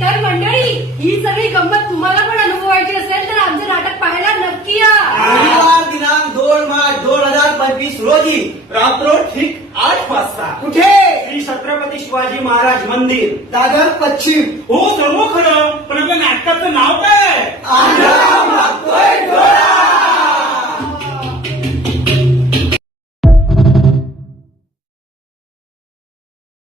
तर मंडळी ही सगळी गंमत तुम्हाला पण अनुभवायची असेल तर आमचं नाटक पाहायला नक्की या. रविवार दिनांक दोन मार्च दोन हजार पंचवीस रोजी रात्र ठीक आठ वाजता. कुठे? श्री छत्रपती शिवाजी महाराज मंदिर. दादर पश्चिम. हो सर्व खरं पण